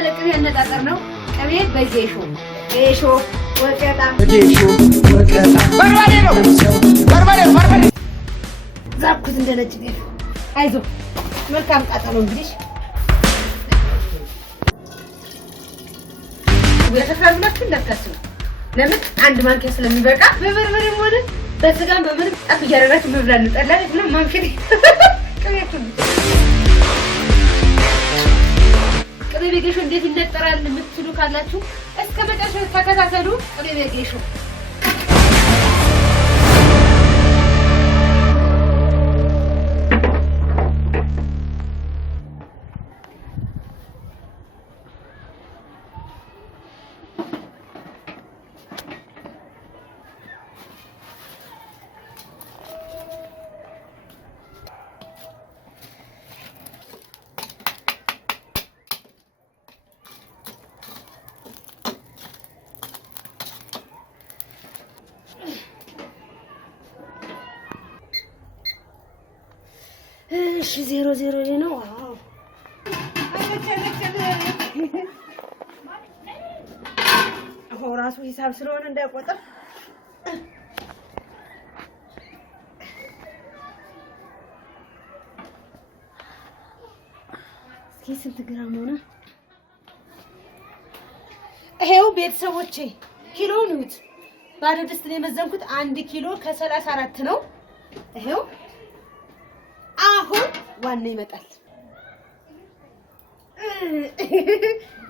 ለቅቤ ያነጣጠር ነው። ቅቤ በጌሾ ወቀጣ በርበሬ ነው። በርበሬ ዛኩት እንደ ነጭ ጤፍ። አይዞህ መልካም ቃጠሎ። እንግዲህ ወተፈራምላችሁ እንዳታስቡ። ለምን አንድ ማንኪያ ስለሚበቃ በበርበሬም ሆነ በስጋም በምንም ጣፍ እያደረጋችሁ መብላት ነው። ጠላ ነው ማምሸት ቅቤ በጌሾ እንዴት ይነጠራል የምትሉ ካላችሁ እስከ መጨረሻው ተከታተሉ። ቅቤ በጌሾ እሺ 00 ነው። ዋው አሁን ራሱ ሂሳብ ስለሆነ እንዳይቆጠር እስኪ ስንት ግራም ሆነ? ይሄው ቤተሰቦቼ ኪሎ ነው። ባዶ ድስት ነው የመዘንኩት። 1 ኪሎ ከ34 ነው። ይሄው አሁን ዋና ይመጣል።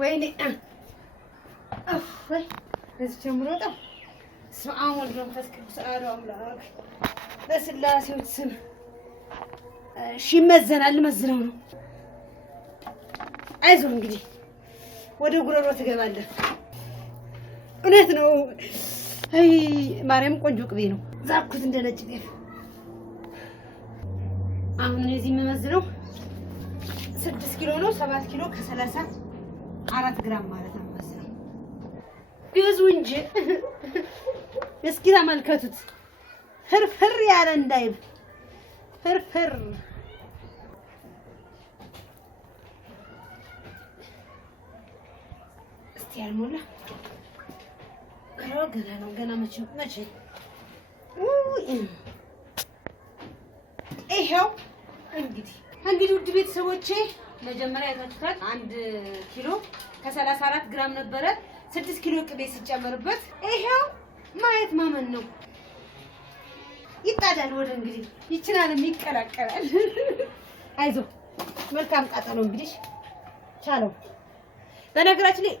ወይኔ ወይ እዚህ ጀምሮ ወጣ። ስብሐ ወልድ መንፈስ ቅዱስ አሐዱ አምላክ በስላሴዎች ስም። እሺ ይመዘናል። መዝነው ነው። አይዞህ እንግዲህ ወደ ጉረሮ ትገባለህ። እውነት ነው። አይ ማርያም ቆንጆ ቅቤ ነው። ዛኩት እንደ ነጭ ጤፍ። አሁን እዚህ የምመዝነው 6 ኪሎ ነው። 7 ኪሎ ከ34 ግራም ማለት ነው መሰለኝ። ግዙ እንጂ እስኪ ተመልከቱት። ፍርፍር ያለ እንዳይብ ፍርፍር። እስቲ ያልሞላ ገና ነው። ገና መቼ ይሄው እንግዲህ ውድ ቤተሰቦቼ መጀመሪያ አይታችሁታል። 1 ኪሎ ከ34 ግራም ነበረ። 6 ኪሎ ቅቤ ሲጨመርበት ይሄው ማየት ማመን ነው። ይጣዳል ወደ እንግዲህ ይችላል የሚቀላቀላል። አይዞ መልካም ቃጠሎ። እንግዲህ ቻለው። በነገራችን ላይ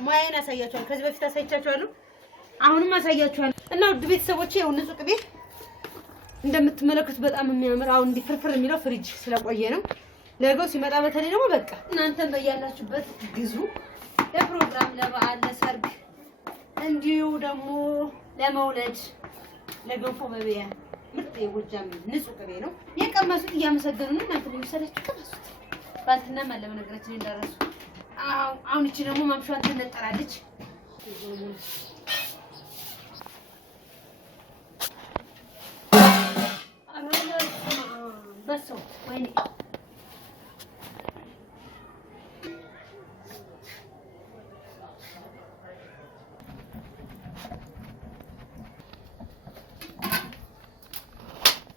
ሙያዬን አሳያችኋለሁ። ከዚህ በፊት አሳይቻችኋለሁ፣ አሁንም አሳያችኋለሁ። እና ውድ ቤተሰቦቼ ይኸው ንጹህ ቅቤ እንደምትመለከቱት በጣም የሚያምር። አሁን እንዲህ ፍርፍር የሚለው ፍሪጅ ስለቆየ ነው። ነገው ሲመጣ በተለይ ደግሞ በቃ እናንተም በያላችሁበት ግዙ። ለፕሮግራም፣ ለበዓል፣ ለሰርግ እንዲሁ ደግሞ ለመውለድ፣ ለገንፎ መብያ ምርጥ የጎጃም ንጹህ ቅቤ ነው። የቀመሱት እያመሰገኑ ነው። እናንተ የሚሰለችሁ ቀመሱት። ባልትና ማለ በነገራችን እንዳረሱ። አሁን እቺ ደግሞ ማምሻዋን ትነጠራለች። በሰው ወይኔ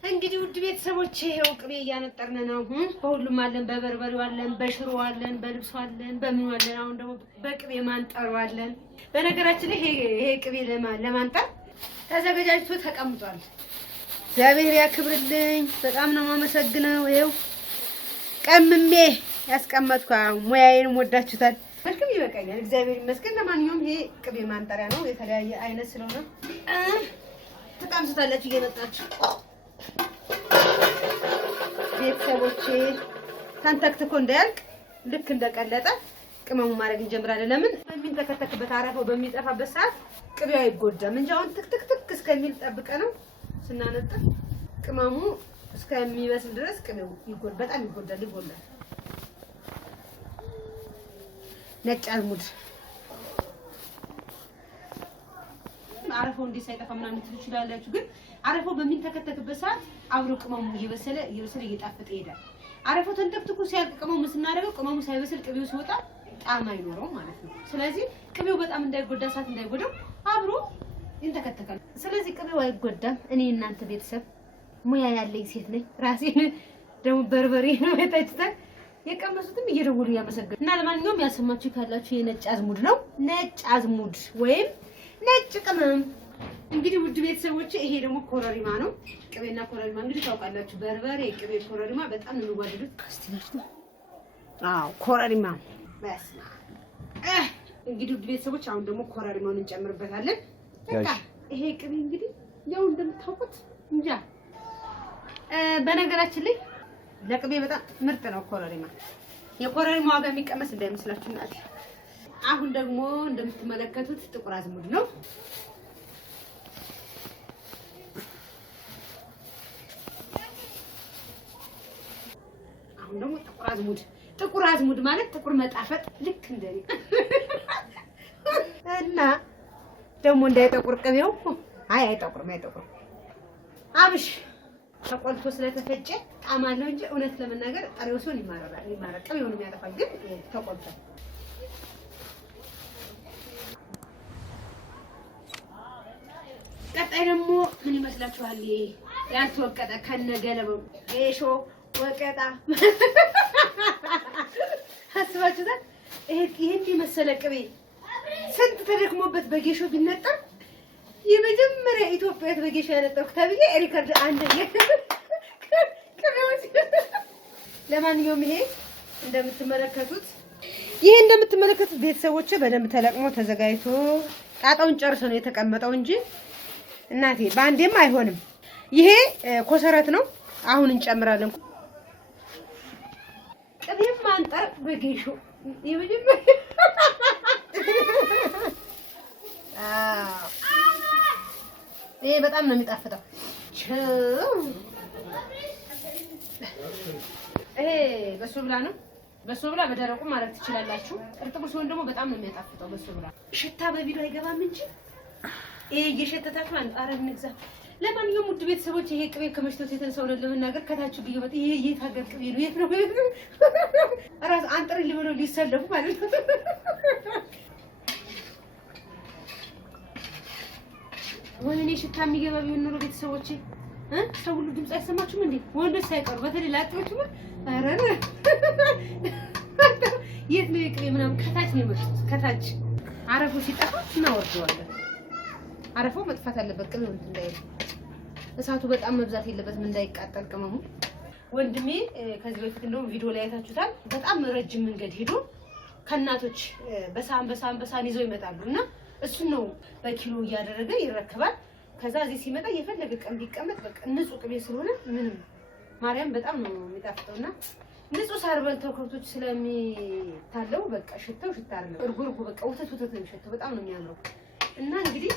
እንግዲህ ውድ ቤተሰቦቼ ይሄው ቅቤ እያነጠርን ነው። በሁሉም አለን። በበርበሬው አለን፣ በሽሮ አለን፣ በልብሱ አለን፣ በምኑ አለን። አሁን ደግሞ በቅቤ ማንጠሩ አለን። በነገራችን ላይ ይሄ ቅቤ ለማንጠር ተዘጋጅቶ ተቀምጧል። እግዚአብሔር ያክብርልኝ። በጣም ነው የማመሰግነው። ይሄው ቀምሜ ያስቀመጥኩ። ሙያዬን ወዳችሁታል። መልካም ይበቃኛል። እግዚአብሔር ይመስገን። ለማንኛውም ይሄ ቅቤ ማንጠሪያ ነው። የተለያየ አይነት ስለሆነ ተቀምሱታላችሁ እየመጣችሁ ቤተሰቦቼ። ተንተክትኮ እንዳያልቅ ልክ እንደቀለጠ ቅመሙ ማድረግ እንጀምራለን። ለምን በሚንተከተክበት አረፋው በሚጠፋበት ሰዓት ቅቤው አይጎዳም እንጂ አሁን ትክትክ እስከሚል ጠብቀ ነው ስናነጥፍ ቅመሙ እስከሚበስል ድረስ ቅቤው በጣም ይጎዳል። ነጭ አዝሙድ አረፋው እንዴት ሳይጠፋ ምናምን ትችላላችሁ። ግን አረፋው በሚንተከተክበት ሰዓት አብሮ ቅመሙ እየበሰለ እየጣፈጠ ይሄዳል። አረፋው ተንተክትኩ ሲያልቅ ቅመሙ ስናደርገው ቅመሙ ሳይበስል ቅቤው ሲወጣ ጣዕም አይኖረው ማለት ነው። ስለዚህ ቅቤው በጣም እንዳይጎዳ እሳት እንዳይጎዳው አብሮ ይንተከተካል። ስለዚህ ቅቤው አይጎዳም። እኔ እናንተ ቤተሰብ ሙያ ያለኝ ሴት ነኝ። ራሴን ደግሞ በርበሬ ነው የታጭታል የቀመሱትም እየደወሉ ያመሰግናል። እና ለማንኛውም ያሰማችሁ ካላችሁ የነጭ አዝሙድ ነው። ነጭ አዝሙድ ወይም ነጭ ቅመም። እንግዲህ ውድ ቤተሰቦቼ ይሄ ደግሞ ኮረሪማ ነው። ቅቤና ኮረሪማ እንግዲህ ታውቃላችሁ፣ በርበሬ፣ ቅቤ፣ ኮረሪማ በጣም ነው የሚዋደዱት። ካስቲናችሁ አዎ ኮረሪማ በስማ እንግዲህ ውድ ቤተሰቦች አሁን ደግሞ ኮረሪማውን እንጨምርበታለን። በቃ ይሄ ቅቤ እንግዲህ ያው እንደምታውቁት እንጃ። በነገራችን ላይ ለቅቤ በጣም ምርጥ ነው ኮረሪማ። የኮረሪማ ዋጋ የሚቀመስ እንዳይመስላችሁ እናቴ። አሁን ደግሞ እንደምትመለከቱት ጥቁር አዝሙድ ነው። አሁን ደግሞ ጥቁር አዝሙድ ማለት ጥቁር መጣፈጥ ልክ እንደኔ እና ደግሞ እንዳይጠቁር ቅቤው አይጠቁርም። አብሽ ተቆልቶ ስለተፈጨ ጣዕም አለው እንጂ እውነት ለመናገር ጥሬው ሲሆን ይማራል። ቅቤውን የሚያጠፋል ግን ተቆልቶ። ቀጣይ ደግሞ ምን ይመስላችኋል? ያልተወቀጠ ከነገለበው ጌሾ ወቀጣ አስባችሁታል? ይሄን መሰለ ቅቤ ስንት ተደክሞበት በጌሾ ቢነጠር የመጀመሪያ ኢትዮጵያዊት በጌሾ ያነጠርኩ ተብዬ ሪከርድ አንደኛ። ለማንኛውም ይሄ እንደምትመለከቱት ቤተሰቦቼ በደንብ ተለቅሞ ተዘጋጅቶ ጣጣውን ጨርሶ ነው የተቀመጠው እንጂ እናቴ በአንዴም አይሆንም። ይሄ ኮሰረት ነው። አሁን እንጨምራለን። ቅቤም ማንጠር በጌሾ የመጀመሪያ ይሄ በጣም ነው የሚጣፍጠው። ይሄ በሶ ብላ ነው። በሶ ብላ በደረቁ ማለት ትችላላችሁ። እርጥቡ ሲሆን ደግሞ በጣም ነው የሚያጣፍጠው። በሶ ብላ ሽታ በቪዲዮ አይገባም እንጂ ይሄ እየሸተታችሁ አንጣረን እንግዛ። ለማንኛውም ውድ ቤተሰቦች ይሄ ቅቤ ከመሽቶት የተነሳው ለመናገር ከታችሁ ቢገመጥ ይሄ የታገር ቅቤ ነው። የት ነው ራስ አንጥር ሊሆነው ሊሰለፉ ማለት ነው። ወይኔ ሽታ የሚገባ ቢሆን ኖሮ ቤተሰቦቼ ሰው ሁሉ ድምፅ አይሰማችሁም እንዴ? ወንዶች ሳይቀሩ በተለይ ላጤዎች ምን አረረ የት ነው የቅቤ ምናምን ከታች ነው የመጡት። ከታች አረፉ ሲጠፋ እናወርደዋለን። አረፋው መጥፋት አለበት። ቅቤው እንዳይል እሳቱ በጣም መብዛት የለበትም እንዳይቃጠል ቅመሙ። ወንድሜ ከዚህ በፊት እንደውም ቪዲዮ ላይ አይታችሁታል። በጣም ረጅም መንገድ ሄዶ ከእናቶች በሳህን ይዘው ይመጣሉና እሱን ነው በኪሎ እያደረገ ይረከባል። ከዛ እዚህ ሲመጣ የፈለገ ቀን ቢቀመጥ በቃ ንጹህ ቅቤ ስለሆነ ምንም ማርያም በጣም ነው የሚጣፍጠውና ንጹህ ሳር በልተው ከብቶች ስለሚታለው በቃ ሽታው ሽታ አይደለም። እርጉ በቃ ወተት ነው የሚሸተው። በጣም ነው የሚያምረው። እና እንግዲህ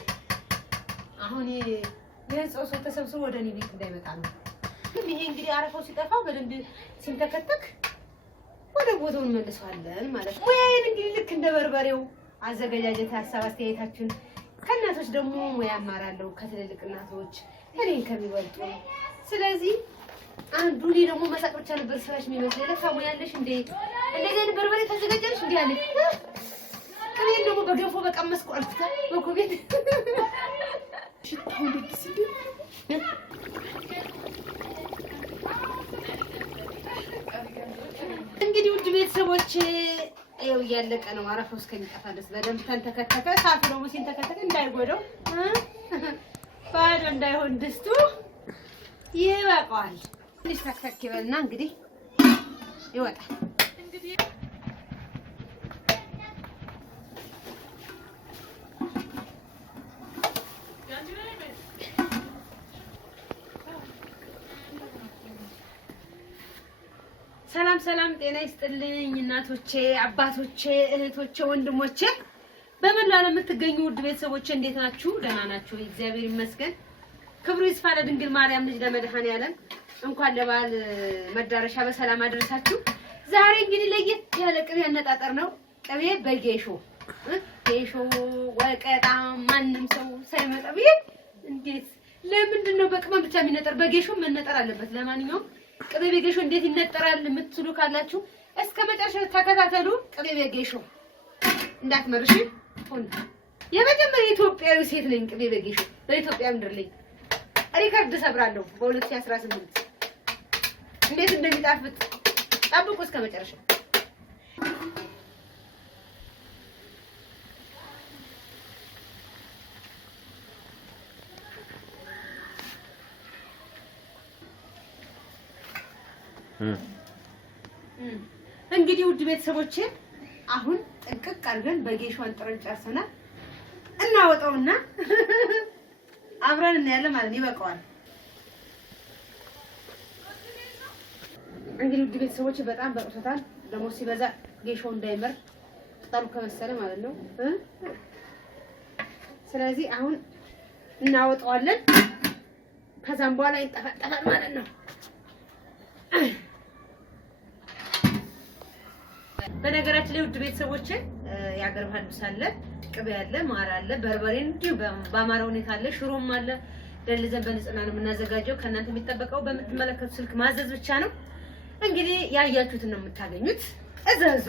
አሁን የህንጻው ሰው ተሰብስቦ ወደ እኔ ቤት እንዳይመጣ ነው። ይሄ እንግዲህ አረፋው ሲጠፋ በደንብ ሲንተከተክ ወደ ቦታው እንመልሰዋለን ማለት ነው። ወይን እንግዲህ ልክ እንደ በርበሬው አዘገጃጀት ሀሳብ አስተያየታችሁን ከእናቶች ደግሞ ሙያ አማራለሁ ከትልልቅ እናቶች እኔን ከሚበልጡ። ስለዚህ አንዱ እኔ ደግሞ መሳቅ ብቻ ነበር ስራሽ የሚመስለኝ። ለካ ሙያ አለሽ እንዴ? እንደዚህ በርበሬ ታዘጋጃለሽ እንዴ አለኝ። ቅቤን ደግሞ በገንፎ በቀመስኩ አልኩት በኮቤት ሽታው ደስ ይል። እንግዲህ ውድ ቤተሰቦች ይኸው እያለቀ ነው። አረፋው እስከሚጠፋ ድረስ በደንብ ተንተከተከ። ሳቱ ደግሞ ሲንተከተከ እንዳይጎዳው ባዶ እንዳይሆን ድስቱ ይበቃዋል። ትንሽ ተከተክ ይበልና እንግዲህ ይወጣል። ሰላም ጤና ይስጥልኝ እናቶቼ፣ አባቶቼ፣ እህቶቼ፣ ወንድሞቼ በመላው ዓለም የምትገኙ ውድ ቤተሰቦቼ እንዴት ናችሁ? ደህና ናችሁ? እግዚአብሔር ይመስገን። ክብሩ ይስፋ ለድንግል ማርያም ልጅ ለመድኃኔዓለም። እንኳን ለበዓል መዳረሻ በሰላም አደረሳችሁ። ዛሬ እንግዲህ ለየት ያለ ቅቤ አነጣጠር ነው። ቅቤ በጌሾ ጌሾ ወቀጣ ማንም ሰው ሳይመጣ እንዴት ለምንድን ነው በቅመም ብቻ የሚነጠር? በጌሾ መነጠር አለበት። ለማንኛውም ቅቤ በጌሾ እንዴት ይነጠራል የምትሉ ካላችሁ እስከ መጨረሻው ተከታተሉ። ቅቤ በጌሾ እንዳትመርሽ ሆነ የመጀመሪያ ኢትዮጵያዊ ሴት ነኝ። ቅቤ በጌሾ በኢትዮጵያ ምድር ላይ ሪከርድ ሰብራለሁ በ2018 እንዴት እንደሚጣፍጥ ጠብቁ እስከ መጨረሻው። እንግዲህ ውድ ቤተሰቦቼ አሁን ጥንቅቅ አድርገን በጌሾን ጥረን ጨርሰናል። እናወጣውና አብረን እናያለን ማለት ይበቃዋል። እንግዲህ ውድ ቤተሰቦቼ በጣም በቅቶታል። ደግሞ ሲበዛ ጌሾ እንዳይመር ቅጠሉ ከመሰለ ማለት ነው። ስለዚህ አሁን እናወጣዋለን። ከዛም በኋላ ይጠፈጠፋል ማለት ነው። በነገራችን ላይ ውድ ቤተሰቦቼ የአገር ባህል ልብስ አለ፣ ቅቤ አለ፣ ማር አለ፣ በርበሬ እንዲሁ በአማራ ሁኔታ አለ፣ ሽሮም አለ። ደልዘን በንጽህና ነው የምናዘጋጀው። ከእናንተ የሚጠበቀው በምትመለከቱት ስልክ ማዘዝ ብቻ ነው። እንግዲህ ያያችሁትን ነው የምታገኙት። እዘዙ።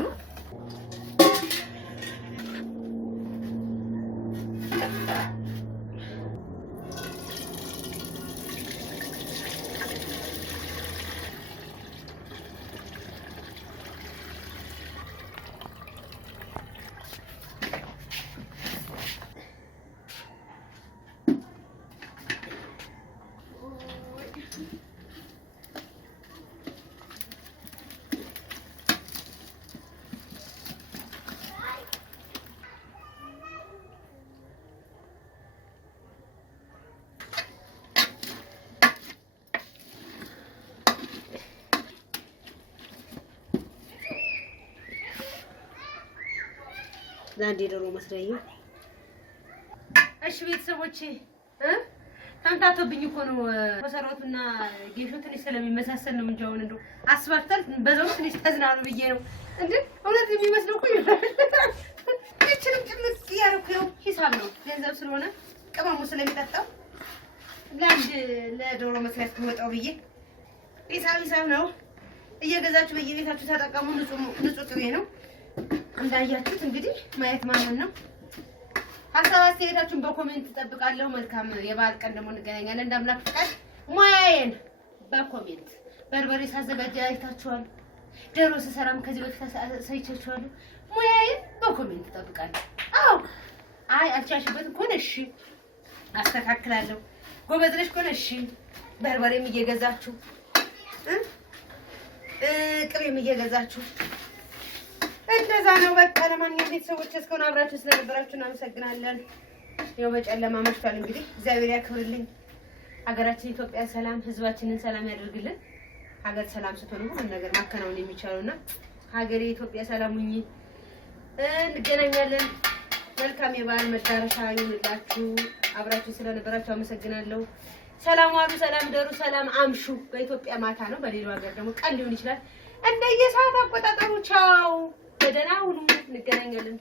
ዛንዴ ዶሮ መስሪያ። እሺ ቤተሰቦቼ ተምታቶብኝ እኮ ነው መሰረቱና ጌሾ ትንሽ ስለሚመሳሰል ነው እንጂ አሁን እንደው አስባክታል በዛው ትንሽ ተዝናኑ ብዬ ነው እንዴ። እውነት የሚመስለው እኮ ይላል። እቺንም ጭምቅ ያረኩው ሂሳብ ነው ገንዘብ ስለሆነ ቅመሙ ስለሚጠጣው ለዶሮ መስሪያ ትወጣው ብዬ ሂሳብ ነው። እየገዛችሁ በየቤታችሁ ተጠቀሙ። ንጹህ ቅቤ ነው እንዳያችሁት። እንግዲህ ማየት ማመን ነው። ሀሳብ አስተያየታችሁን በኮሜንት እጠብቃለሁ። መልካም የበዓል ቀን ደግሞ እንገናኛለን። እንዳምላክ ፍቃድ ሙያዬን በኮሜንት በርበሬ ሳዘጋጅ አይታችኋል። ዶሮ ስሰራም ከዚህ በፊት አሳይቻችኋለሁ። ሙያዬን በኮሜንት እጠብቃለሁ። አዎ አይ አልቻልሽበትም ከሆነ እሺ አስተካክላለሁ። ጎበዝ ነሽ ከሆነ እሺ በርበሬም እየገዛችሁ ቅቤም እየገዛችሁ እንደዛ ነው። በቃ ለማንኛውም ቤተሰቦች እስካሁን አብራችሁ ስለነበራችሁ እናመሰግናለን። ያው በጨለማ መሽቷል። እንግዲህ እግዚአብሔር ያክብርልኝ። ሀገራችን ኢትዮጵያ ሰላም፣ ህዝባችንን ሰላም ያደርግልን። ሀገር ሰላም ስትሆን ሁሉ ነገር ማከናወን የሚቻለውና ሀገሬ ኢትዮጵያ ሰላም ሁኚ። እንገናኛለን። መልካም የበዓል መዳረሻ ይሁንላችሁ። አብራችሁ ስለነበራችሁ አመሰግናለሁ። ሰላም ዋሉ፣ ሰላም ደሩ፣ ሰላም አምሹ። በኢትዮጵያ ማታ ነው፣ በሌላው ሀገር ደግሞ ቀን ሊሆን ይችላል። እንደየሰዓት አቆጣጠሩ። ቻው፣ በደህና ሁኑ። እንገናኛለን።